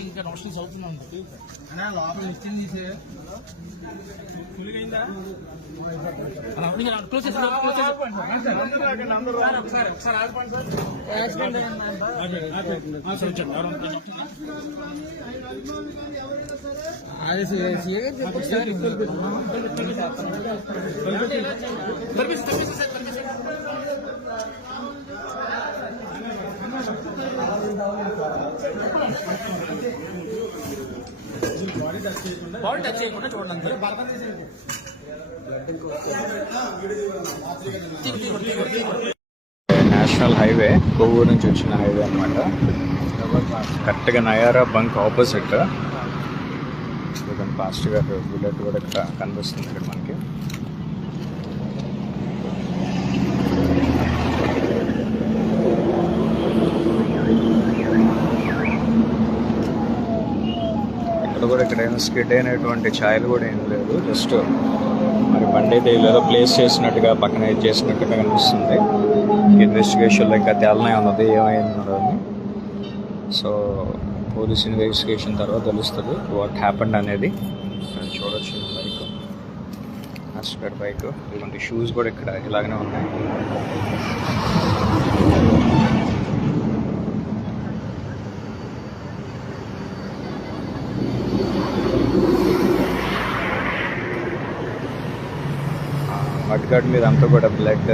ఇంకా నోషన్స్ అవుతున్నాను లోపల నిశ్చయం తీసే క్లోజ్ చేసి క్లోజ్ చేసి ఒకసారి ఒకసారి ఆగిపోండి బాడీ టచ్ చేయకుండా చూడండి నేషనల్ హైవే కొవ్వూరు నుంచి వచ్చిన హైవే అనమాట కరెక్ట్గా నయారా బంక్ ఆపోజిట్. ఫాస్ట్గా బుల్లెట్ కూడా ఇక్కడ కనిపిస్తుంది ఇక్కడ మనకి. కూడా ఇక్కడ ఏమైనా స్కిడ్ అయినటువంటి ఛాయలు కూడా ఏం లేదు. జస్ట్ మరి బండి అయితే ఏదో ప్లేస్ చేసినట్టుగా పక్కన ఇది చేసినట్టుగా కనిపిస్తుంది. ఇన్వెస్టిగేషన్లో ఇంకా తేలనే ఉన్నది ఏమైందో అని సో పోలీస్ ఇన్వెస్టిగేషన్ తర్వాత తెలుస్తుంది వాట్ హ్యాపెండ్ అనేది. ఇక్కడ చూడొచ్చు బైక్ మాస్టర్ బైక్ ఇటువంటి షూస్ కూడా ఇక్కడ ఇలాగనే ఉన్నాయి. మడ్గాడ్ మీద అంతా కూడా బ్లడ్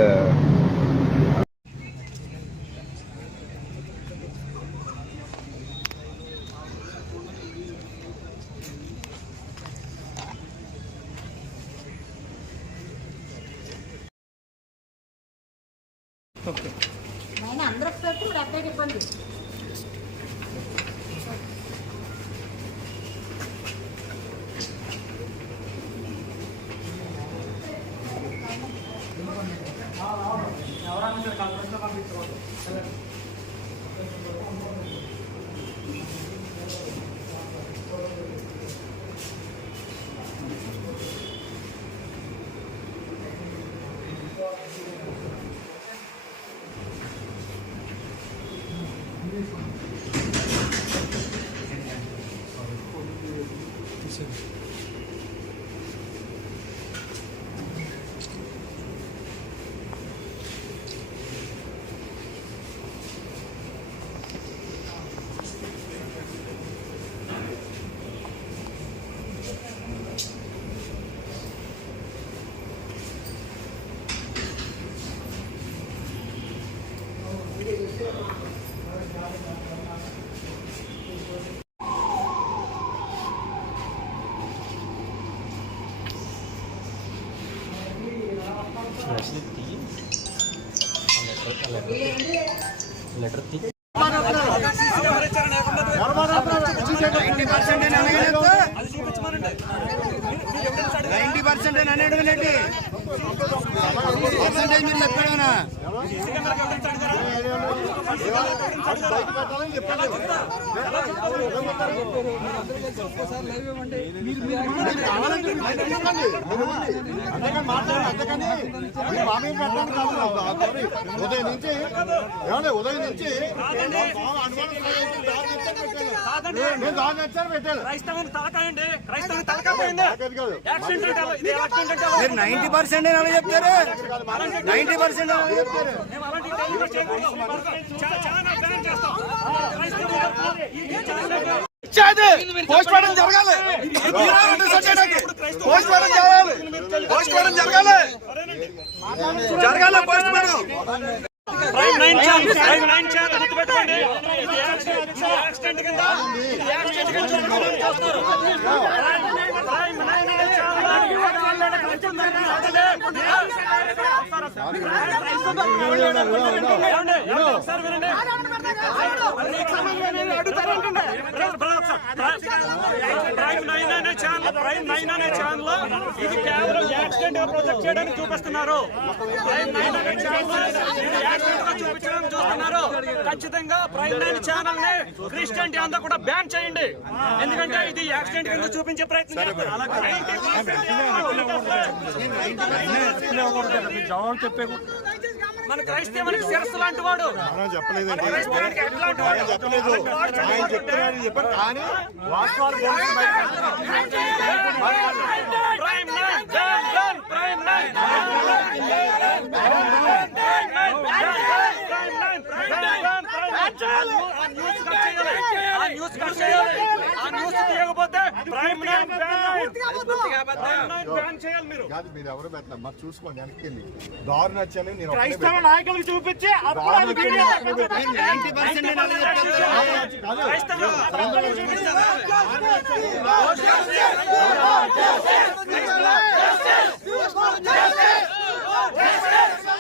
నైన్టీ పర్సెంట్ అని రెడ్డి పర్సెంటేజ్ మీరు చెప్పాడు ఉదయం నుంచి ఉదయం నుంచి మీరు నైన్టీ పర్సెంట్ అని చెప్తారు నైన్టీ పర్సెంట్ చేస్తాం. పోస్ట్ మార్టం జరగాలి పోస్ట్ మార్టం జరగాలి. పోస్ట్ మార్టం జరగాలి. జరగాలి post mortem prime nine channel prime nine channel గుర్తుపెట్టుకోండి. ఇది యాక్సిడెంట్ కింద ఇది యాక్సిడెంట్ కింద చేస్తున్నారు. Prime nine channel prime nine అనే ఛానల్ ప్రైమ్ నైన్ అనే ఛానల్ ఇది కేవలం యాక్సిడెంట్గా ప్రొజెక్ట్ చేయడానికి చూపిస్తున్నారు ప్రైమ్ నైన్ అనే ఛానల్ ఇది యాక్సిడెంట్గా చూపించడానికి చూస్తున్నారు ఖచ్చితంగా ప్రైమ్ నైన్ ఛానల్ని క్రిస్టియానిటీ అంతా కూడా బ్యాన్ చేయండి ఎందుకంటే ఇది యాక్సిడెంట్ కింద చూపించే ప్రయత్నం చేస్తారు. చెప్పే మన క్రైస్తవానికి శిరస్సు లాంటి వాడు చెప్పలేదండి వాడు చెప్పలేదు ఆయన చెప్తున్నారని చెప్పారు కానీ వాస్తవాలు న్యూస్ న్యూస్ కట్ చేయాలి. ఆ న్యూస్ తీయకపోతే ప్రైమ్ నైన్ బ్యాన్. చేయాలి మీరు. కాదు మీరు ఎవరు పెట్టలేదు. మాకు చూసుకోండి వెనక్కి వెళ్ళి దారు నచ్చని నేను క్రైస్తవ. నాయకులకు చూపించి. క్రైస్తవ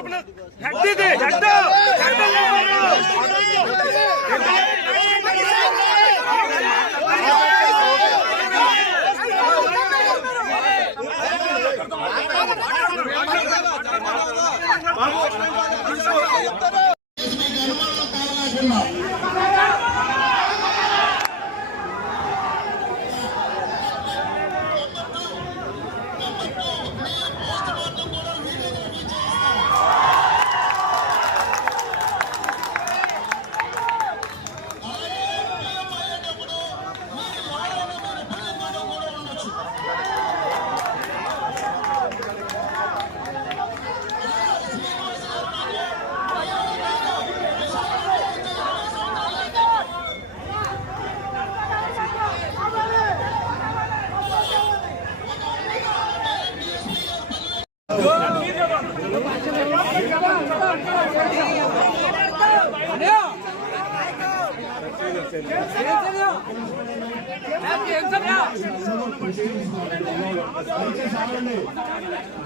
నాయకులకు చూపించాలి క్రైస్తవుల తరపున హెడ్ ఇది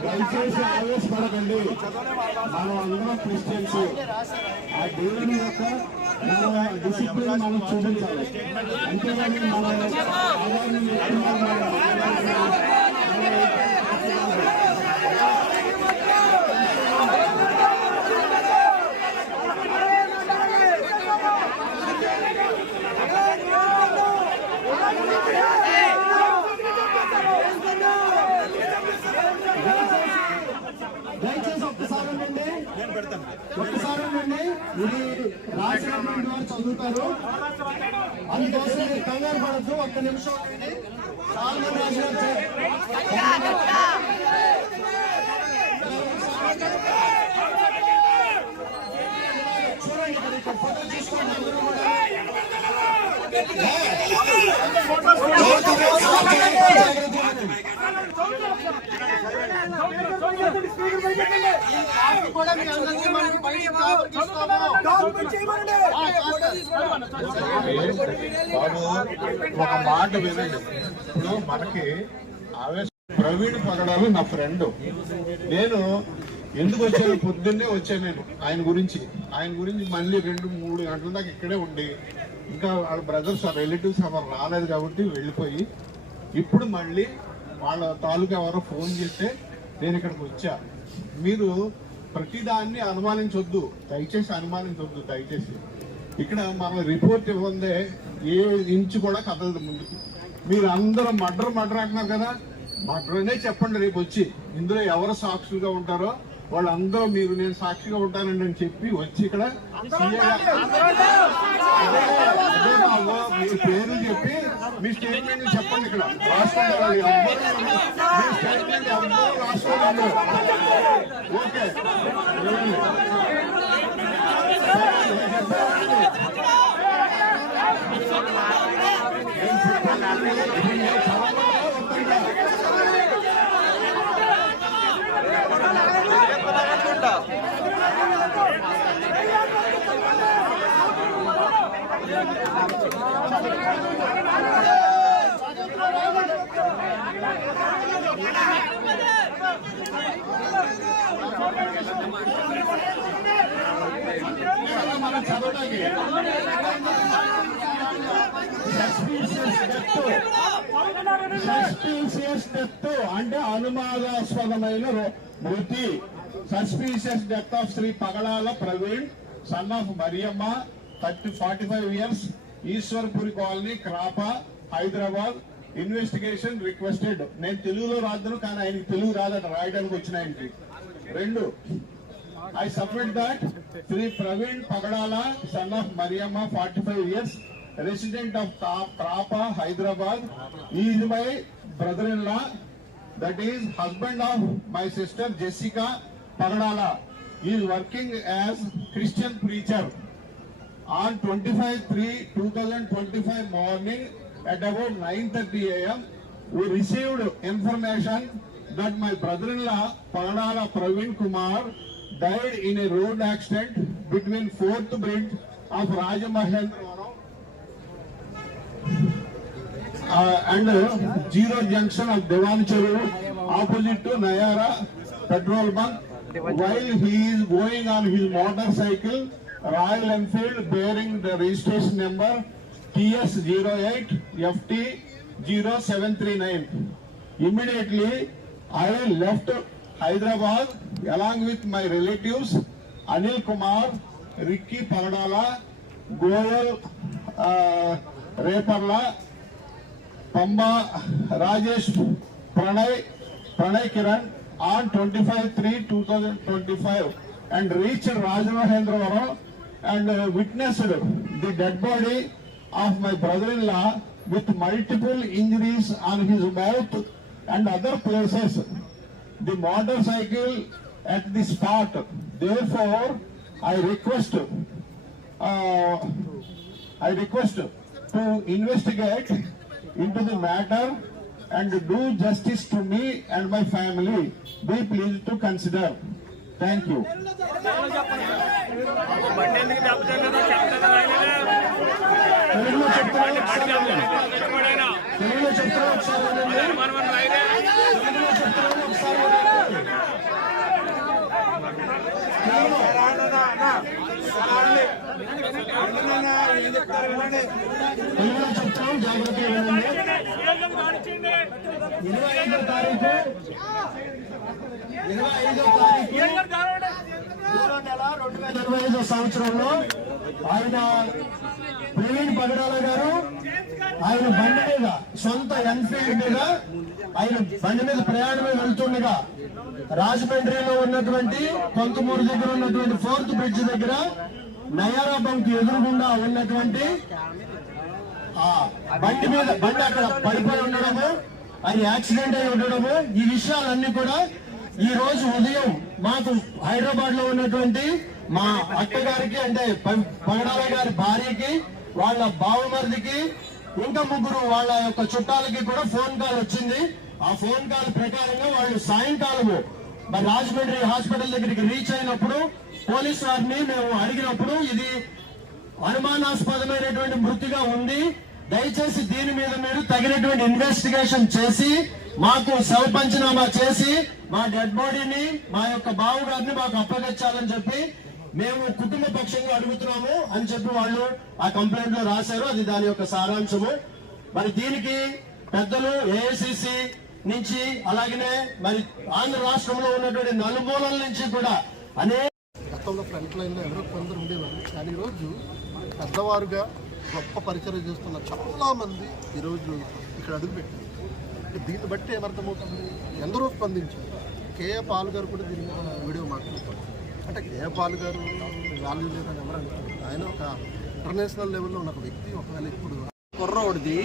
దయచేసి ఆవేశపడకండి మనం అందరం క్రిస్టియన్స్ ఆ దేవుని యొక్క మన డిసిప్లిన్ మనం చూపించాలి అంతేగాని మన ఆధారం దయచేసి ఒక్కసారి ఉండండి ఒక్కసారి ఉండండి ఇది రాసినటువంటి వారు చదువుతారు. అందుకోసం మీరు కంగారు పడద్దు. ఒక్క నిమిషం చాలా చూడండి ఫోటో తీసుకోండి. అందరూ కూడా. ఒక మాట వినండి. ఇప్పుడు మనకి ఆవేశ ప్రవీణ్ పగడాలు నా ఫ్రెండ్ నేను ఎందుకు వచ్చాను పొద్దున్నే వచ్చాను నేను ఆయన గురించి ఆయన గురించి మళ్ళీ రెండు మూడు గంటల దాకా ఇక్కడే ఉండి ఇంకా వాళ్ళ బ్రదర్స్ రిలేటివ్స్ ఎవరు రాలేదు కాబట్టి వెళ్ళిపోయి ఇప్పుడు మళ్ళీ వాళ్ళ తాలూకా ఎవరో ఫోన్ చేస్తే నేను ఇక్కడికి వచ్చా మీరు ప్రతిదాన్ని అనుమానించొద్దు దయచేసి అనుమానించొద్దు దయచేసి ఇక్కడ మనం రిపోర్ట్ ఇవ్వందే ఏ ఇంచు కూడా కదలదు ముందుకు మీరు అందరూ మర్డర్ మర్డర్ అంటున్నారు కదా మర్డర్ అనే చెప్పండి రేపు వచ్చి ఇందులో ఎవరు సాక్షులుగా ఉంటారో వాళ్ళందరూ మీరు నేను సాక్షిగా ఉంటానండి అని చెప్పి వచ్చి ఇక్కడ మీ పేరు చెప్పి మీ స్టేట్మెంట్ చెప్పండి ఇక్కడ రాష్ట్రంలో మీ స్టేట్మెంట్ అందరూ ఓకే చదవకుండా సస్పీషియస్ డెత్ అంటే అనుమానాస్పదమైన మృతి. Suspicious death of Shri Pagadala Praveen son of Mariyamma thirty forty five years Eshwarpuri colony crop Hyderabad investigation requested నేను తెలుగులో రాద్దను కానీ ఆయన తెలుగు రాదట రాయడానికి వచ్చిన ఆయనకి. రెండు I submit that Shri Praveen Pagadala son of Mariyamma forty five years resident of Krapa Hyderabad. Is my brother in law that is husband of my sister Jessica Pagadala is working as Christian preacher On 25-3-2025 morning at about 9:30 a.m., we received information that my brother-in-law Pagadala Praveen Kumar died in a road accident between 4th bridge of Rajamahendra uh, and uh, zero junction of Devan Cheru opposite to Nayara petrol bunk while he is going on his motorcycle Royal Enfield bearing the registration number TS zero eight FT zero seven three nine immediately I left Hyderabad along with my relatives Anil Kumar Ricky Pardala Goyal Reparla Pamba Rajesh Pranay Pranay Kiran on twenty five three two thousand twenty five and reach Rajamahendravaram and uh, witnessed the dead body of my brother-in-law with multiple injuries on his mouth and other places. The motorcycle at the spot. Therefore, I request uh, I request to investigate into the matter and do justice to me and my family. Be pleased to consider. Thank you తెలుగులో చెప్తాను తెలుగులో ఒకసారి తెలుగులో ఒకసారి వినండి. తెలుగులో. జాగ్రత్తగా వినండి ఇరవై ఐదో తారీఖు ఇరవై ఐదో తారీఖు మూడో నెల రెండు వేల ఇరవై ఐదో సంవత్సరంలో ఆయన ప్రవీణ్ పగడాల గారు ఆయన బండి మీద సొంత ఎన్ఫీల్డ్ మీద ఆయన బండి మీద ప్రయాణమే వెళ్తుండగా రాజమండ్రిలో ఉన్నటువంటి కొంతమూరు దగ్గర ఉన్నటువంటి ఫోర్త్ బ్రిడ్జ్ దగ్గర నయారా బంక్ ఎదురుగుండా ఉన్నటువంటి ఆ బండి మీద బండి అక్కడ పడిపోయి ఉండడము అది యాక్సిడెంట్ అయి ఉండడము ఈ విషయాలన్నీ కూడా ఈ రోజు ఉదయం మాకు హైదరాబాద్లో ఉన్నటువంటి మా అత్తగారికి అంటే పగడాల గారి భార్యకి వాళ్ళ బావమరిదికి ఇంకా ముగ్గురు వాళ్ళ యొక్క చుట్టాలకి కూడా ఫోన్ కాల్ వచ్చింది. ఆ ఫోన్ కాల్ ప్రకారంగా వాళ్ళు సాయంకాలము మరి రాజమండ్రి హాస్పిటల్ దగ్గరికి రీచ్ అయినప్పుడు పోలీస్ వారిని మేము అడిగినప్పుడు ఇది అనుమానాస్పదమైనటువంటి మృతిగా ఉంది. దయచేసి దీని మీద మీరు తగినటువంటి ఇన్వెస్టిగేషన్ చేసి మాకు శవ పంచనామా చేసి మా డెడ్ బాడీని మా యొక్క బావు గారిని మాకు అప్పగించాలని చెప్పి మేము కుటుంబ పక్షంగా అడుగుతున్నాము అని చెప్పి వాళ్ళు ఆ కంప్లైంట్లో రాశారు. అది దాని యొక్క సారాంశము. మరి దీనికి పెద్దలు ఏఐసిసి నుంచి అలాగనే మరి ఆంధ్ర రాష్ట్రంలో ఉన్నటువంటి నలుమూలల నుంచి కూడా అనేక గతంలో ఫ్రంట్ లైన్లో ఎవరో కొందరు ఉండేవారు. కానీ ఈరోజు పెద్దవారుగా గొప్ప పరిచయం చేస్తున్న చాలామంది ఈరోజు ఇక్కడ అడుగుపెట్టారు. దీన్ని బట్టి ఏమర్థమవుతుంది? ఎందరో స్పందించారు. కేఏ పాల్ గారు కూడా దీని మీద వీడియో మాట్లాడుతారు అంటే కేఏ పాల్ గారు వాల్యూ లేదని ఎవరు ఆయన ఒక ఇంటర్నేషనల్ లెవెల్లో ఉన్న ఒక వ్యక్తి ఒకవేళ ఇప్పుడు కుర్రోడిది.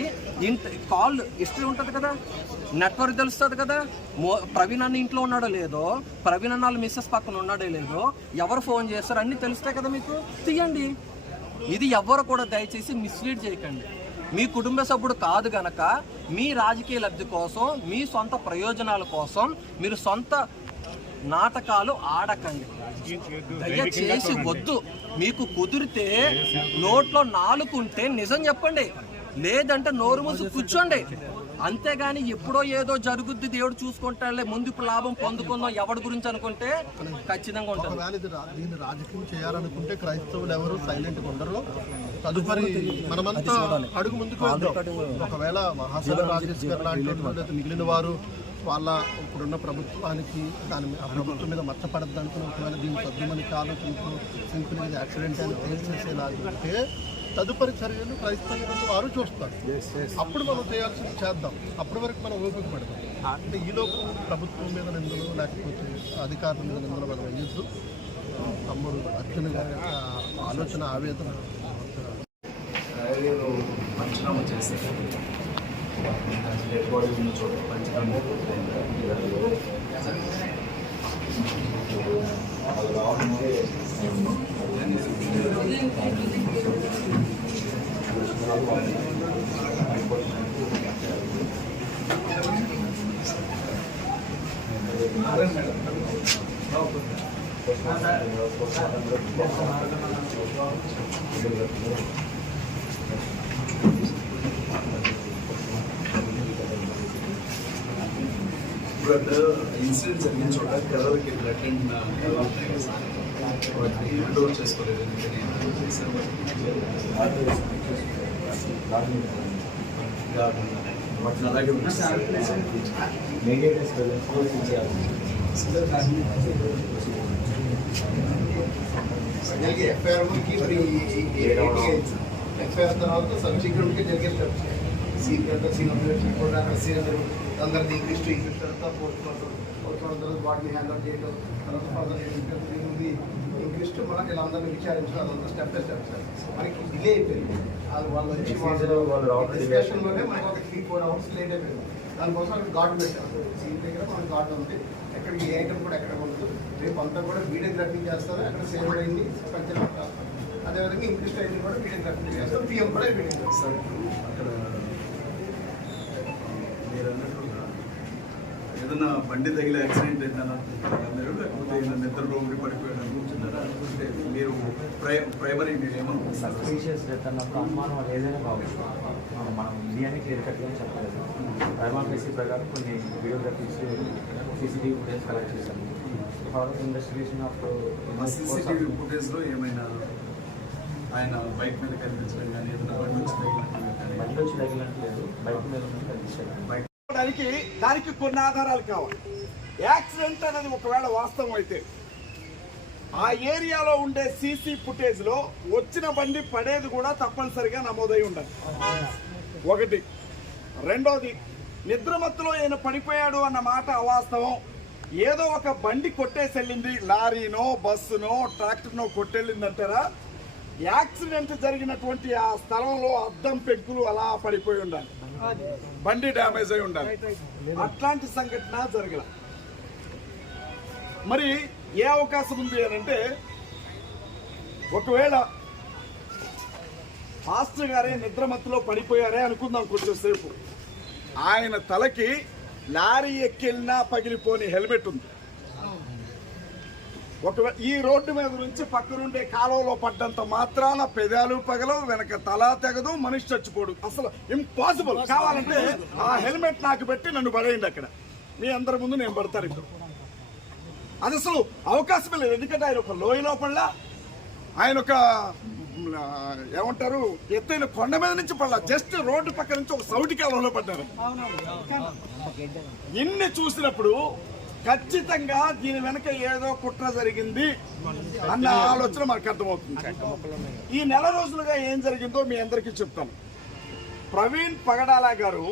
ఇంట్ కాల్ హిస్టరీ ఉంటుంది కదా? నెట్వర్క్ తెలుస్తుంది కదా? మో ప్రవీణ్ అన్న ఇంట్లో ఉన్నాడో లేదో ప్రవీణ్ అన్న వాళ్ళ మిస్సెస్ పక్కన ఉన్నాడో లేదో ఎవరు ఫోన్ చేస్తారు అన్నీ తెలుస్తాయి కదా మీకు? తీయండి. ఇది ఎవరు కూడా దయచేసి మిస్లీడ్ చేయకండి. మీ కుటుంబ సభ్యుడు కాదు గనక మీ రాజకీయ లబ్ధి కోసం మీ సొంత ప్రయోజనాల కోసం మీరు సొంత నాటకాలు ఆడకండి. దయచేసి వద్దు. మీకు కుదిరితే నోట్లో నాలుకుంటే నిజం చెప్పండి. లేదంటే నోరు మూసి కూర్చోండి. అంతేగాని ఎప్పుడో ఏదో జరుగుద్ది దేవుడు చూసుకుంటాడులే ముందు ఇప్పుడు లాభం పొందుకుందాం ఎవరి గురించి అనుకుంటే ఖచ్చితంగా ఉంటుంది. ఇది దీన్ని రాజకీయం చేయాలనుకుంటే క్రైస్తవులు ఎవరు సైలెంట్ ఉండరు. తదుపరి మనమంతా అడుగు ముందుకు ఒకవేళ మహాసభ రాజేష్ లాంటి మిగిలిన వారు వాళ్ళ ఇప్పుడున్న ప్రభుత్వానికి దాని మీద- ప్రభుత్వం మీద మచ్చపడద్దు అనుకుని ఒకవేళ దీన్ని సర్దుమనికి ఆలోచించు సింపుల్ యాక్సిడెంట్ అని తేల్చేసేలాగుంటే తదుపరి చర్యలు క్రైస్తవులు వారు చూస్తారు. అప్పుడు మనం చేయాల్సింది చేద్దాం. అప్పటి వరకు మనం ఓపిక పడదాం అంటే ఈలోపు ప్రభుత్వం మీద నిందలు లేకపోతే అధికారుల మీద నిందలు మనం వేయొద్దు. తమ్ముడు అర్జున్ గారి యొక్క ఆలోచన ఆవేదన. పంచనామా ఉన్న చోట వాళ్ళు బ్లడ్ ఇన్సిడెంట్ జరిగిన చోట కలర్కి బ్లడ్ అండ్ ఉంటాయి కదా సార్ వాటిని హ్యాండ్ ఓవర్ చేసుకోలేదు ఎందుకని వాటిని అలాగే ఎఫ్ఐఆర్కి మరి ఎఫ్ఐఆర్ తర్వాత సబ్సిక్వెంట్గా జరిగే స్టెప్స్ సీక్రెట్ సీన్ కూడా అక్కడ సీన్ అందరిది ఇంగ్లీష్ టు ఇంగ్లీష్ తర్వాత పోస్ట్ మార్టం పోస్ట్ మార్టం తర్వాత బాడీని హ్యాండ్ అవుట్ చేయడం తర్వాత ఫర్దర్ ఇది ఇంగ్లీష్ టు మనం వీళ్ళందరినీ విచారించడం అదంతా స్టెప్ బై స్టెప్ సార్ మనకి డిలే అయిపోయింది. వాళ్ళు వచ్చి వాళ్ళు డిస్కషన్లోనే మనకి ఒక త్రీ ఫోర్ అవర్స్ లేట్ అయిపోయింది. దానికోసం అక్కడ గార్డ్ పెట్టారు. సీన్ దగ్గర మనకి గార్డ్ ఉంది. ఎక్కడికి ఏ ఐటమ్ కూడా ఎక్కడ ఉండదు. రేపు అంతా కూడా వీడియోగ్రఫీ చేస్తారు? అక్కడ సేవ్ అయింది? అదేవిధంగా ఇంగ్లీష్ టైటిల్ కూడా వీడియోగ్రఫీ చేస్తారు. పిఎం కూడా వీడియోగ్రఫీ సార్ అక్కడ మీరు అన్నట్టు ఏదైనా బండి తగిలి యాక్సిడెంట్ అనుకుంటున్నారా మీరు లేకపోతే ఏదైనా నిద్ర రోగి పడిపోయాడు? అంటే మీరు ప్రై ప్రైమరీ మీరు ఏమనుకుంటున్నారు సస్పీషియస్ డెత్ అన్నప్పుడు అనుమానం అది ఏదైనా కావచ్చు. మనం- అని క్లియర్ కట్గా చెప్పలేదు. ప్రైమాఫేసీ ప్రకారం కొన్ని వీడియోగ్రఫీస్ సీసీటీవీ ఫుటేజ్ కలెక్ట్ చేశాము ఫార్వర్ ఇన్వెస్టిగేషన్ ఆఫ్ సీసీటీవీ ఫుటేజ్లో ఏమైనా ఆయన బైక్ మీద కనిపించడం కానీ ఏదైనా బండి వచ్చి తగిలినట్టు లేదు బైక్ మీద కనిపించాడు బైక్ దానికి దానికి కొన్ని ఆధారాలు కావాలి. యాక్సిడెంట్ అనేది ఒకవేళ వాస్తవం అయితే ఆ ఏరియాలో ఉండే సీసీ ఫుటేజ్లో వచ్చిన బండి పడేది కూడా తప్పనిసరిగా నమోదై ఉండాలి. ఒకటి. రెండోది నిద్రమత్తులో ఈయన పడిపోయాడు అన్న మాట అవాస్తవం. ఏదో ఒక బండి కొట్టేసి వెళ్ళింది. లారీనో బస్సునో ట్రాక్టర్నో కొట్టెళ్ళిందంటారా? యాక్సిడెంట్ జరిగినటువంటి ఆ స్థలంలో అద్దం పెంకులు అలా పడిపోయి ఉండాలి. బండి డ్యామేజ్ అయి ఉండాలి. అట్లాంటి సంఘటన జరగల. మరి ఏ అవకాశం ఉంది అని అంటే ఒకవేళ మాస్టర్ గారే నిద్రమత్తులో పడిపోయారే అనుకుందాం కొంచెంసేపు. ఆయన తలకి లారీ ఎక్కెళ్ళినా పగిలిపోని హెల్మెట్ ఉంది. ఒకవేళ ఈ రోడ్డు మీద నుంచి పక్కనుండే కాలువలో పడ్డంత మాత్రాన పెదాలు పగలవు వెనక తల తెగదు మనిషి చచ్చిపోడు. అసలు ఇంపాసిబుల్. కావాలంటే ఆ హెల్మెట్ నాకు పెట్టి నన్ను పడేయండి అక్కడ. మీ అందరి ముందు నేను పడతాను ఇప్పుడు. అది అసలు అవకాశమే లేదు. ఎందుకంటే ఆయన ఒక లోయ లోపల ఆయన ఒక ఏమంటారు ఎత్తైన కొండ మీద నుంచి పడలా జస్ట్ రోడ్డు పక్క నుంచి ఒక సౌటి కాలంలో పడ్డారు. ఇన్ని చూసినప్పుడు ఖచ్చితంగా దీని వెనక ఏదో కుట్ర జరిగింది అన్న ఆలోచన మనకు అర్థమవుతుంది. ఈ నెల రోజులుగా ఏం జరిగిందో మీ అందరికీ చెప్తాను. ప్రవీణ్ పగడాల గారు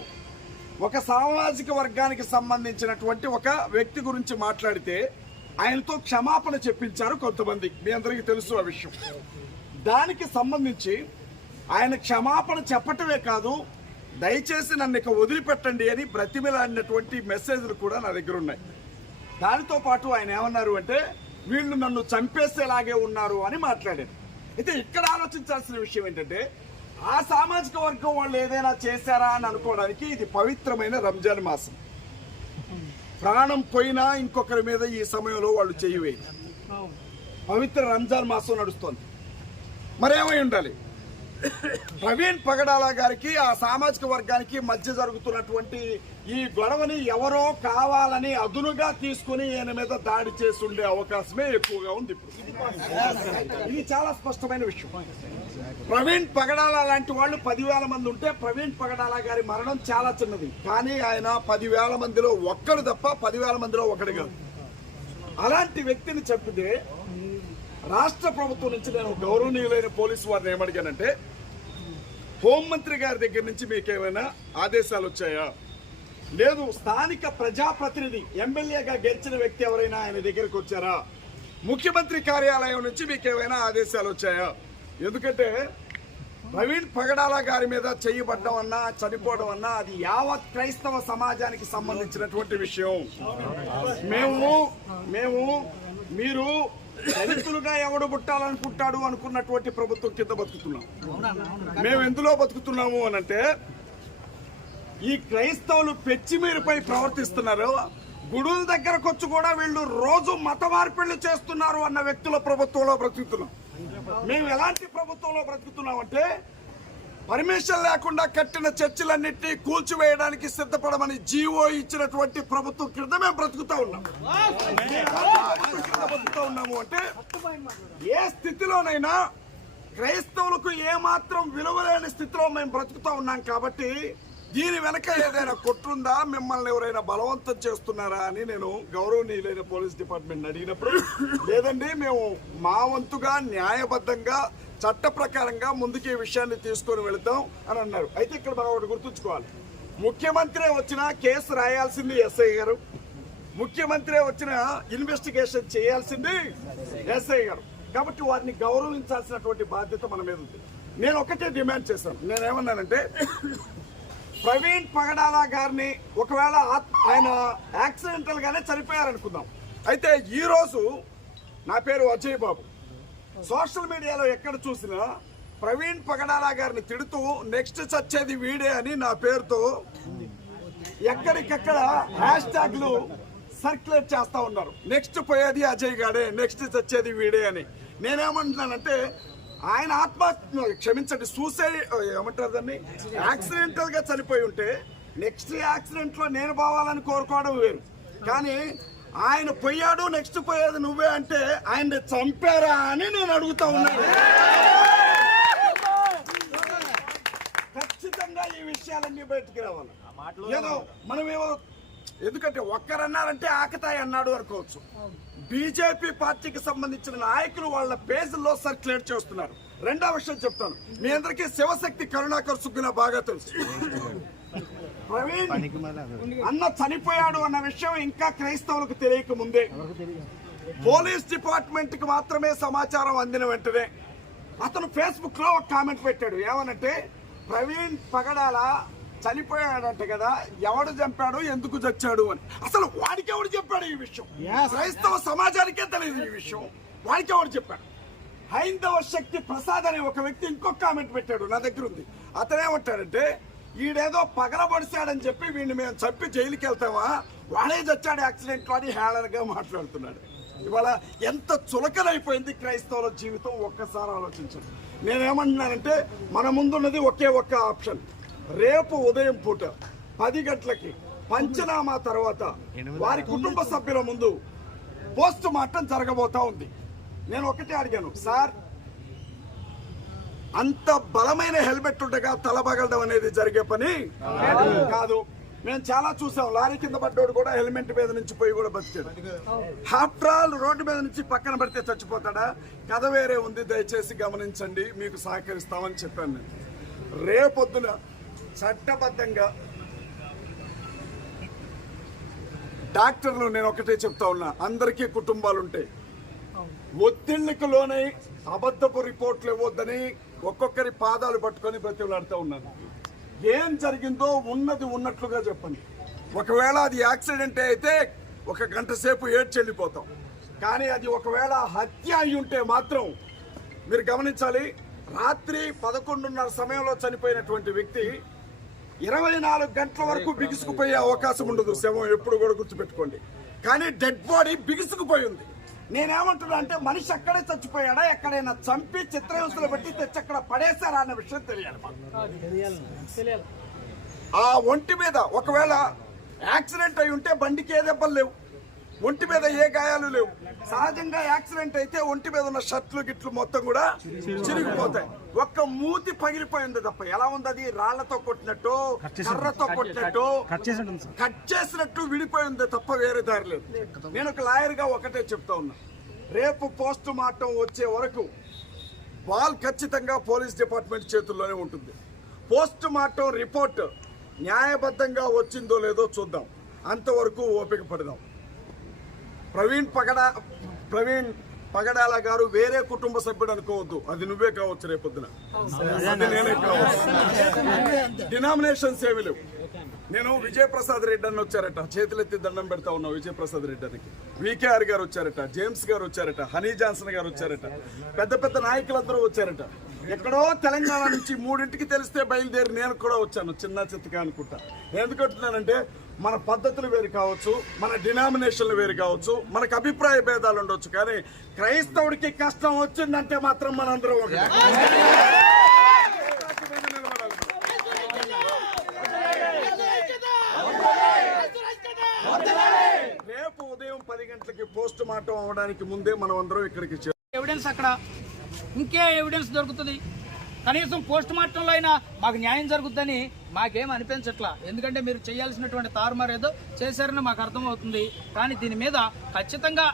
ఒక సామాజిక వర్గానికి సంబంధించినటువంటి ఒక వ్యక్తి గురించి మాట్లాడితే ఆయనతో క్షమాపణ చెప్పించారు కొంతమంది. మీ అందరికీ తెలుసు ఆ విషయం. దానికి సంబంధించి ఆయన క్షమాపణ చెప్పటమే కాదు దయచేసి నన్ను ఇక వదిలిపెట్టండి అని బ్రతిమిలాడినటువంటి మెసేజ్లు కూడా నా దగ్గర ఉన్నాయి. దానితో పాటు ఆయన ఏమన్నారు అంటే వీళ్ళు నన్ను చంపేసేలాగే ఉన్నారు అని మాట్లాడారు. అయితే ఇక్కడ ఆలోచించాల్సిన విషయం ఏంటంటే ఆ సామాజిక వర్గం వాళ్ళు ఏదైనా చేశారా అని అనుకోవడానికి ఇది పవిత్రమైన రంజాన్ మాసం. ప్రాణం పోయినా ఇంకొకరి మీద ఈ సమయంలో వాళ్ళు చేయవేయి పవిత్ర రంజాన్ మాసం నడుస్తోంది. మరేమై ఉండాలి? ప్రవీణ్ పగడాల గారికి ఆ సామాజిక వర్గానికి మధ్య జరుగుతున్నటువంటి ఈ గొడవని ఎవరో కావాలని అదునుగా తీసుకుని ఈయన మీద దాడి చేసి ఉండే అవకాశమే ఎక్కువగా ఉంది ఇప్పుడు. ఇది చాలా స్పష్టమైన విషయం. ప్రవీణ్ పగడాల లాంటి వాళ్ళు పదివేల మంది ఉంటే ప్రవీణ్ పగడాల గారి మరణం చాలా చిన్నది. కానీ ఆయన పదివేల మందిలో ఒక్కడు తప్ప పదివేల మందిలో ఒకడు కాదు. అలాంటి వ్యక్తిని చెప్పితే రాష్ట్ర ప్రభుత్వం నుంచి నేను గౌరవనీయులైన పోలీసు వారిని ఏమడిగానంటే హోంమంత్రి గారి దగ్గర నుంచి మీకు ఏమైనా ఆదేశాలు వచ్చాయా? లేదు స్థానిక ప్రజాప్రతినిధి ఎమ్మెల్యేగా గెలిచిన వ్యక్తి ఎవరైనా ఆయన దగ్గరికి వచ్చారా? ముఖ్యమంత్రి కార్యాలయం నుంచి మీకు ఏమైనా ఆదేశాలు వచ్చాయా? ఎందుకంటే ప్రవీణ్ పగడాల గారి మీద చేయబడ్డం అన్నా చనిపోవడం అన్నా అది యావత్ క్రైస్తవ సమాజానికి సంబంధించినటువంటి విషయం. మేము మేము మీరు దళితులుగా ఎవడు పుట్టాలనుకుంటాడు అనుకున్నటువంటి ప్రభుత్వం కింద బతుకుతున్నాం. మేము ఎందులో బతుకుతున్నాము అనంటే ఈ క్రైస్తవులు పెచ్చిమీరుపై ప్రవర్తిస్తున్నారు. గుడుల దగ్గరకు వచ్చి కూడా వీళ్ళు రోజు మత మార్పిళ్ళు చేస్తున్నారు అన్న వ్యక్తుల ప్రభుత్వంలో బ్రతుకుతున్నాం. మేము ఎలాంటి ప్రభుత్వంలో బ్రతుకుతున్నామంటే పర్మిషన్ లేకుండా కట్టిన చర్చిలన్నింటినీ కూల్చివేయడానికి సిద్ధపడమని జీవో ఇచ్చినటువంటి ప్రభుత్వం క్రింద మేము బ్రతుకుతా ఉన్నాం. కింద బ్రతుకుతా ఉన్నాము అంటే ఏ స్థితిలోనైనా క్రైస్తవులకు ఏమాత్రం విలువ విలువలేని స్థితిలో మేము బ్రతుకుతా ఉన్నాం కాబట్టి దీని వెనక ఏదైనా కొట్టుందా? మిమ్మల్ని ఎవరైనా బలవంతం చేస్తున్నారా అని నేను గౌరవనీయులైన పోలీస్ డిపార్ట్మెంట్ అడిగినప్పుడు లేదండి మేము మా వంతుగా న్యాయబద్ధంగా చట్ట ప్రకారంగా ముందుకు ఈ విషయాన్ని తీసుకొని వెళతాం అని అన్నారు. అయితే ఇక్కడ మనం ఒకటి గుర్తుంచుకోవాలి. ముఖ్యమంత్రి వచ్చిన కేసు రాయాల్సింది ఎస్ఐ గారు. ముఖ్యమంత్రి వచ్చిన ఇన్వెస్టిగేషన్ చేయాల్సింది ఎస్ఐ గారు. కాబట్టి వారిని గౌరవించాల్సినటువంటి బాధ్యత మన మీద ఉంది. నేను ఒకటే డిమాండ్ చేశాను. నేనేమన్నానంటే ప్రవీణ్ పగడాల గారిని ఒకవేళ ఆయన యాక్సిడెంటల్ గానే చనిపోయారనుకుందాం. అయితే ఈ రోజు నా పేరు అజయ్ బాబు. సోషల్ మీడియాలో ఎక్కడ చూసినా ప్రవీణ్ పగడాల గారిని తిడుతూ నెక్స్ట్ చచ్చేది వీడే అని నా పేరుతో ఎక్కడికెక్కడ హ్యాష్ ట్యాగ్లు సర్క్యులేట్ చేస్తా ఉన్నారు. నెక్స్ట్ పోయేది అజయ్ గాడే నెక్స్ట్ చచ్చేది వీడే అని. నేనేమంటున్నానంటే ఆయన ఆత్మ క్షమించండి సూసైడ్ ఏమంటారు దాన్ని? యాక్సిడెంటల్గా చనిపోయి ఉంటే నెక్స్ట్ యాక్సిడెంట్లో నేను పోవాలని కోరుకోవడం వేరు. కానీ ఆయన పోయాడు నెక్స్ట్ పోయేది నువ్వే అంటే ఆయన్ని చంపారా అని నేను అడుగుతా ఉన్నాను ఖచ్చితంగా ఈ విషయాలన్నీ బయటికి రావాలి. ఏదో మనమేమో ఎందుకంటే ఒక్కరన్నారంటే ఆకతాయి అన్నాడు అనుకోవచ్చు. బీజేపీ పార్టీకి సంబంధించిన నాయకులు వాళ్ళ పేజీల్లో సర్క్యులేట్ చేస్తున్నారు. రెండో విషయం చెప్తాను. మీ అందరికీ శివశక్తి కరుణాకర్ సుగ్గున బాగా తెలుసు. ప్రవీణ్ అన్న చనిపోయాడు అన్న విషయం ఇంకా క్రైస్తవులకు తెలియక ముందే. పోలీస్ డిపార్ట్మెంట్కి మాత్రమే సమాచారం అందిన వెంటనే అతను ఫేస్బుక్లో ఒక కామెంట్ పెట్టాడు. ఏమనంటే ప్రవీణ్ పగడాల? చనిపోయాడంట కదా ఎవడు చంపాడు ఎందుకు చచ్చాడు అని. అసలు వాడికి ఎవడు చెప్పాడు ఈ విషయం? క్రైస్తవ సమాజానికే తెలియదు ఈ విషయం. వాడికి ఎవడు చెప్పాడు? హైందవ శక్తి ప్రసాద్ అనే ఒక వ్యక్తి ఇంకొక కామెంట్ పెట్టాడు నా దగ్గర ఉంది. అతనేమంటాడంటే ఈడేదో పగలబడిశాడని చెప్పి వీడిని మేము చంపి జైలుకి వెళ్తామా? వాడే చచ్చాడు యాక్సిడెంట్ అని హేళనగా మాట్లాడుతున్నాడు. ఇవాళ ఎంత చులకనైపోయింది క్రైస్తవుల జీవితం ఒక్కసారి ఆలోచించండి. నేనేమంటున్నానంటే మన ముందున్నది ఒకే ఒక్క ఆప్షన్. రేపు ఉదయం పూట పది గంటలకి పంచనామా తర్వాత వారి కుటుంబ సభ్యుల ముందు పోస్ట్ మార్టం జరగబోతా ఉంది. నేను ఒకటే అడిగాను సార్ అంత బలమైన హెల్మెట్ ఉండగా తలబగలడం అనేది జరిగే పని కాదు. మేము చాలా చూసాం లారీ కింద పడ్డోడు కూడా హెల్మెట్ మీద నుంచి పోయి కూడా బతికాడు. ఆఫ్టర్ ఆల్ రోడ్డు మీద నుంచి పక్కన పడితే చచ్చిపోతాడా? కథ వేరే ఉంది దయచేసి గమనించండి మీకు సహకరిస్తామని చెప్పాను నేను. రేపొద్దున చట్టబద్ధంగా డాక్టర్లు నేను ఒకటే చెప్తా ఉన్నా అందరికీ కుటుంబాలు ఉంటాయి ఒత్తిళ్ళకు లోనై అబద్ధపు రిపోర్ట్లు ఇవ్వద్దని ఒక్కొక్కరి పాదాలు పట్టుకొని బ్రతిలాడుతూ ఉన్నాను. ఏం జరిగిందో ఉన్నది ఉన్నట్లుగా చెప్పండి. ఒకవేళ అది యాక్సిడెంట్ అయితే ఒక గంట సేపు ఏడ్చి వెళ్ళిపోతాం. కానీ అది ఒకవేళ హత్య అయి ఉంటే మాత్రం మీరు గమనించాలి రాత్రి పదకొండున్నర సమయంలో చనిపోయినటువంటి వ్యక్తి ఇరవై నాలుగు గంటల వరకు బిగుసుకుపోయే అవకాశం ఉండదు. శవం ఎప్పుడు కూడా గుర్తుపెట్టుకోండి. కానీ డెడ్ బాడీ బిగుసుకుపోయి ఉంది. నేనేమంటున్నా అంటే మనిషి అక్కడే చచ్చిపోయాడా ఎక్కడైనా చంపి చిత్రహింసలు పెట్టి తెచ్చి అక్కడ పడేశారా అన్న విషయం తెలియాలి. ఆ ఒంటి మీద ఒకవేళ యాక్సిడెంట్ అయి ఉంటే బండికి ఏ దెబ్బలు లేవు. ఒంటి మీద ఏ గాయాలు లేవు. సహజంగా యాక్సిడెంట్ అయితే ఒంటి మీద ఉన్న షర్ట్లు గిట్లు మొత్తం కూడా చిరిగిపోతాయి. ఒక్క మూతి పగిలిపోయింది తప్ప ఎలా ఉంది అది? రాళ్ళతో కొట్టినట్టు కర్రతో కొట్టినట్టు కట్ చేసినట్టు విడిపోయింది తప్ప వేరే దారి లేదు. నేను ఒక లాయర్గా ఒకటే చెప్తా ఉన్నా. రేపు పోస్ట్ మార్టం వచ్చే వరకు బాల్ ఖచ్చితంగా పోలీస్ డిపార్ట్మెంట్ చేతుల్లోనే ఉంటుంది. పోస్ట్ మార్టం రిపోర్ట్ న్యాయబద్ధంగా వచ్చిందో లేదో చూద్దాం. అంతవరకు ఓపిక పడదాం. ప్రవీణ్ పగడ ప్రవీణ్ పగడాల గారు వేరే కుటుంబ సభ్యుడు అనుకోవద్దు. అది నువ్వే కావచ్చు రేపొద్దున. అది నేనే కావచ్చు. డినామినేషన్స్ ఏమి లేవు నేను విజయప్రసాద్ రెడ్డి అని వచ్చారట. చేతులెత్తి దండం పెడతా ఉన్నా విజయప్రసాద్ రెడ్డి అని. వికేఆర్ గారు వచ్చారట. జేమ్స్ గారు వచ్చారట. హనీ జాన్సన్ గారు వచ్చారట. పెద్ద పెద్ద నాయకులందరూ వచ్చారట. ఎక్కడో తెలంగాణ నుంచి మూడింటికి తెలిస్తే బయలుదేరి నేను కూడా వచ్చాను. చిన్న చిత్తగా అనుకుంటా. ఎందుకంటున్నానంటే మన పద్ధతులు వేరు కావచ్చు మన డినామినేషన్లు వేరు కావచ్చు మనకు అభిప్రాయ భేదాలు ఉండొచ్చు కానీ క్రైస్తవుడికి కష్టం వచ్చిందంటే మాత్రం మనందరం రేపు ఉదయం పది గంటలకి పోస్ట్ మార్టం అవడానికి ముందే మనం అందరం ఇక్కడికి ఎవిడెన్స్ అక్కడ. ఇంకే ఎవిడెన్స్ దొరుకుతుంది. కనీసం పోస్ట్ మార్టంలో అయినా మాకు న్యాయం జరుగుతుందని మాకేం అనిపించట్లా. ఎందుకంటే మీరు చేయాల్సినటువంటి తారుమారు ఏదో చేశారని మాకు అర్థమవుతుంది. కానీ దీని మీద ఖచ్చితంగా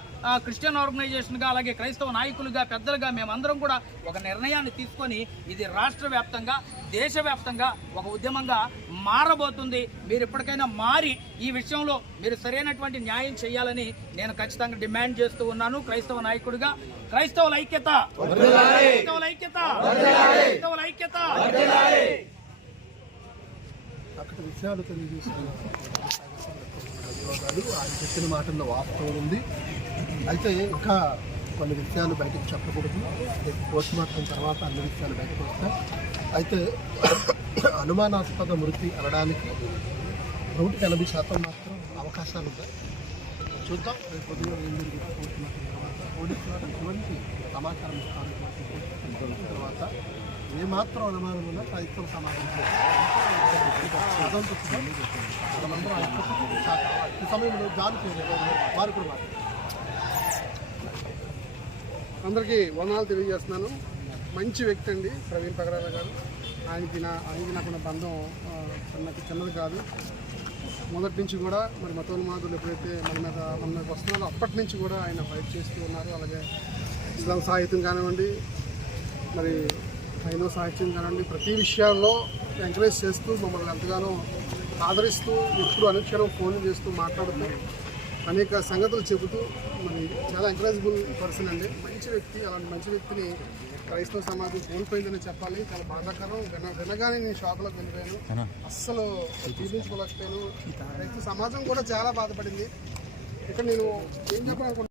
క్రిస్టియన్ ఆర్గనైజేషన్గా అలాగే క్రైస్తవ నాయకులుగా పెద్దలుగా మేమందరం కూడా ఒక నిర్ణయాన్ని తీసుకొని ఇది రాష్ట్ర వ్యాప్తంగా దేశవ్యాప్తంగా ఒక ఉద్యమంగా మారబోతుంది. మీరు ఇప్పటికైనా మారి ఈ విషయంలో మీరు సరైనటువంటి న్యాయం చేయాలని నేను ఖచ్చితంగా డిమాండ్ చేస్తూ ఉన్నాను. క్రైస్తవ నాయకుడిగా. క్రైస్తవుల ఐక్యత. క్రైస్తవుల ఐక్యత. క్రైస్తవుల ఐక్యత. అక్కడ విషయాలు తెలియజేస్తున్న ఆయన చెప్పిన మాటల్లో వాస్తవం ఉంది. అయితే ఇంకా కొన్ని విషయాలు బయటకు చెప్పకూడదు. పోస్ట్ మార్టం తర్వాత అన్ని విషయాలు బయటకు వస్తాయి. అయితే అనుమానాస్పద మృతి అనడానికి నూటికి ఎనభై శాతం మాత్రం అవకాశాలు ఉన్నాయి. చూద్దాం. రేపు ఉదయం ఏం జరిగింది పోస్ట్ మార్టం తర్వాత పోలీసు వారు ఎటువంటి సమాచారం ఇస్తారు తర్వాత ఏమాత్రం అనుమానం ఉన్నా క్రైస్తవ సమాజం ఐక్యతకు ఈ సమయంలో జాన్ వారు కూడా అందరికీ వందనాలు తెలియజేస్తున్నాను. మంచి వ్యక్తి అండి ప్రవీణ్ పగడాల గారు. ఆయనకి నా ఆయనకి నాకున్న బంధం చిన్నది చిన్నది కాదు. మొదటి నుంచి కూడా మరి మతోన్మాదులు ఎప్పుడైతే మన మీద మన మీద వస్తున్నారో అప్పటి నుంచి కూడా ఆయన ఫైట్ చేస్తూ ఉన్నారు. అలాగే ఇస్లాం సాహిత్యం కానివ్వండి మరి హైందవ సాహిత్యం కానివ్వండి ప్రతి విషయాల్లో ఎంకరేజ్ చేస్తూ మమ్మల్ని ఎంతగానో ఆదరిస్తూ ఎప్పుడు అనుక్షణం ఫోన్ చేస్తూ మాట్లాడుతూ అనేక సంగతులు చెబుతూ మరి చాలా ఎంకరేజబుల్ పర్సన్ అండి. మంచి వ్యక్తి అలాంటి మంచి వ్యక్తిని క్రైస్తవ సమాజం కోల్పోయిందని చెప్పాలి. చాలా బాధాకరం. విన వినగానే నేను షాక్లోకి వెళ్ళిపోయాను. అస్సలు జీవించుకోలేకపోయాను క్రైస్తవ సమాజం కూడా చాలా బాధపడింది. ఇక్కడ నేను ఏం చెప్పాలనుకుంటున్నాను